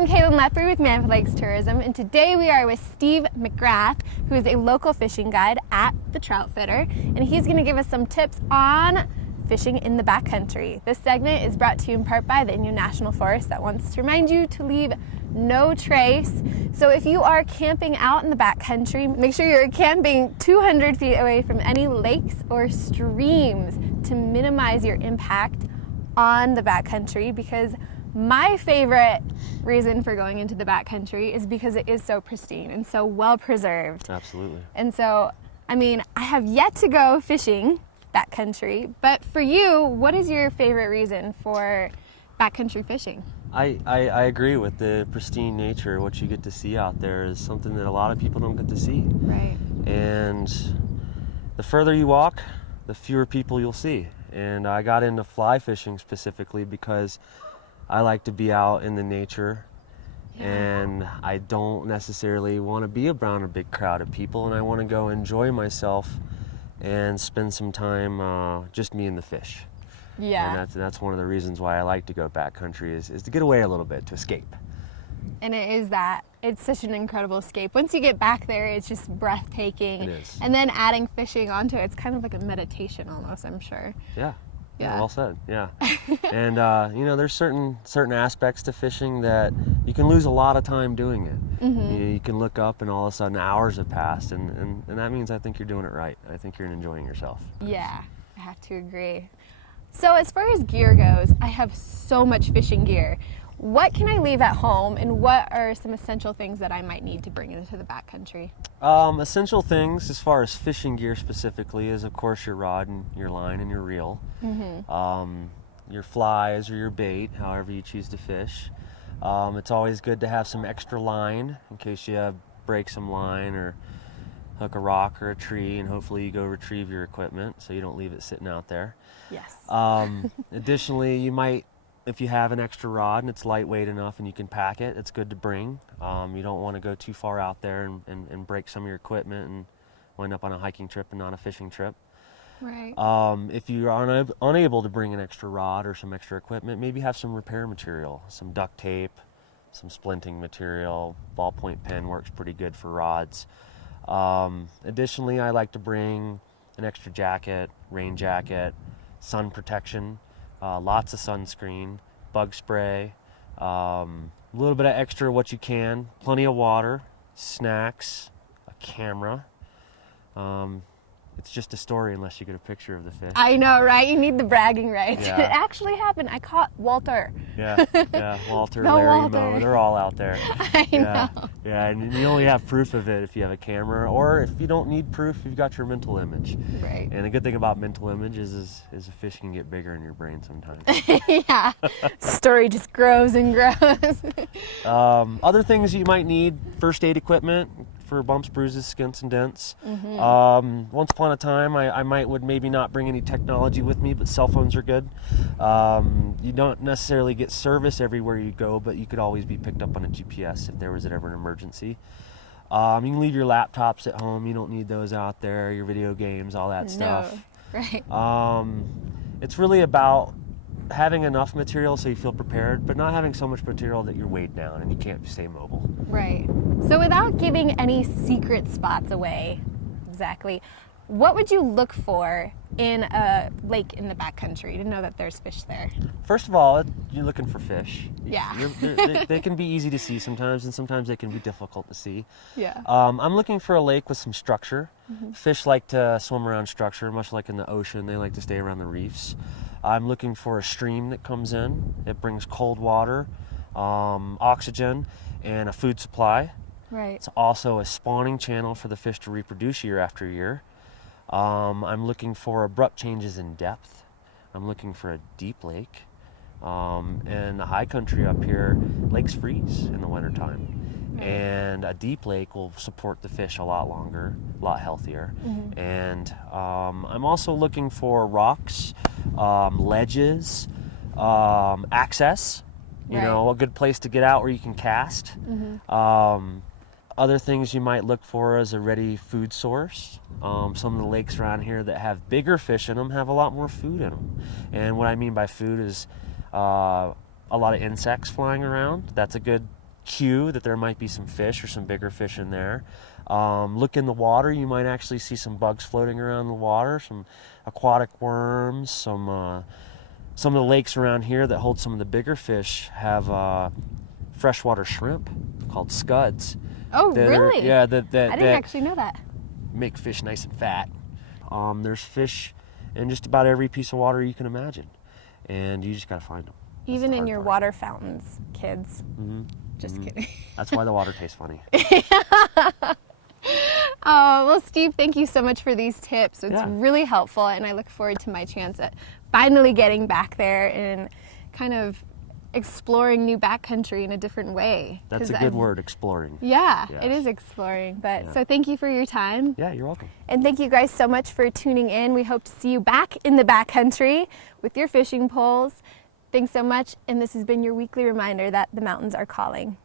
I'm Kaylin Lepre with Mammoth Lakes Tourism, and today we are with Steve McGrath, who is a local fishing guide at the Trout Fitter, and he's going to give us some tips on fishing in the backcountry. This segment is brought to you in part by the Inyo National Forest that wants to remind you to leave no trace. So if you are camping out in the backcountry, make sure you're camping 200 feet away from any lakes or streams to minimize your impact on the backcountry, because my favorite reason for going into the backcountry is because it is so pristine and so well preserved. Absolutely. And so, I mean, I have yet to go fishing backcountry, but for you, what is your favorite reason for backcountry fishing? I agree with the pristine nature. What you get to see out there is something that a lot of people don't get to see. Right. And the further you walk, the fewer people you'll see. And I got into fly fishing specifically because I like to be out in the nature, and I don't necessarily want to be around a big crowd of people, and I want to go enjoy myself and spend some time just me and the fish. Yeah. And that's one of the reasons why I like to go backcountry is to get away a little bit, to escape. And it is that. It's such an incredible escape. Once you get back there, it's just breathtaking. It is. And then adding fishing onto it, it's kind of like a meditation almost, I'm sure. Yeah. Yeah. Well said. Yeah. And you know, there's certain aspects to fishing that you can lose a lot of time doing it. Mm-hmm. You can look up and all of a sudden hours have passed, and that means I think you're doing it right. I think you're enjoying yourself. Yeah, I have to agree. So as far as gear goes, I have so much fishing gear. What can I leave at home, and what are some essential things that I might need to bring into the backcountry? Essential things as far as fishing gear specifically is, of course, your rod and your line and your reel. Mm-hmm. Your flies or your bait, however you choose to fish. It's always good to have some extra line in case you break some line or hook a rock or a tree, and hopefully you go retrieve your equipment so you don't leave it sitting out there. Yes. Additionally, you might, if you have an extra rod and it's lightweight enough and you can pack it, it's good to bring. You don't want to go too far out there and break some of your equipment and wind up on a hiking trip and not a fishing trip. Right. If you are unable to bring an extra rod or some extra equipment, maybe have some repair material, some duct tape, some splinting material. Ballpoint pen works pretty good for rods. Additionally, I like to bring an extra jacket, rain jacket, sun protection, lots of sunscreen, bug spray, a little bit of extra what you can, plenty of water, snacks, a camera. It's just a story unless you get a picture of the fish. I know, right? You need the bragging rights. Yeah. It actually happened. I caught Walter. Yeah, Walter, No, Larry, Walter. Mo, they're all out there. I know. Yeah, and you only have proof of it if you have a camera, or if you don't need proof, you've got your mental image. Right. And the good thing about mental image is a fish can get bigger in your brain sometimes. Yeah. Story just grows and grows. Other things you might need: first aid equipment for bumps, bruises, skints, and dents. Mm-hmm. Once upon a time, I would maybe not bring any technology with me, but cell phones are good. You don't necessarily get service everywhere you go, but you could always be picked up on a GPS if there was ever an emergency. You can leave your laptops at home. You don't need those out there, your video games, all that stuff. No. Right. It's really about having enough material so you feel prepared, but not having so much material that you're weighed down and you can't stay mobile. Right. So without giving any secret spots away, exactly, what would you look for in a lake in the backcountry to know that there's fish there? First of all, you're looking for fish. Yeah. They can be easy to see sometimes, and sometimes they can be difficult to see. Yeah. I'm looking for a lake with some structure. Mm-hmm. Fish like to swim around structure, much like in the ocean. They like to stay around the reefs. I'm looking for a stream that comes in. It brings cold water, oxygen, and a food supply. Right. It's also a spawning channel for the fish to reproduce year after year. I'm looking for abrupt changes in depth. I'm looking for a deep lake. In the high country up here, lakes freeze in the wintertime. Right. And a deep lake will support the fish a lot longer, a lot healthier. Mm-hmm. And I'm also looking for rocks, ledges, access, you know, a good place to get out where you can cast. Mm-hmm. Other things you might look for is a ready food source. Some of the lakes around here that have bigger fish in them have a lot more food in them. And what I mean by food is a lot of insects flying around. That's a good cue that there might be some fish or some bigger fish in there. Look in the water, you might actually see some bugs floating around the water, some aquatic worms, some of the lakes around here that hold some of the bigger fish have freshwater shrimp called scuds. Oh, really? Yeah, I didn't actually know that. Make fish nice and fat. There's fish in just about every piece of water you can imagine, and you just gotta find them. Even in your water fountains, kids. Just kidding. That's why the water tastes funny. Oh, well, Steve, thank you so much for these tips. It's really helpful, and I look forward to my chance at finally getting back there and kind of exploring new backcountry in a different way. That's a good word, exploring. Yeah, Yes. it is exploring. But so thank you for your time. Yeah, you're welcome. And thank you guys so much for tuning in. We hope to see you back in the backcountry with your fishing poles. Thanks so much, and this has been your weekly reminder that the mountains are calling.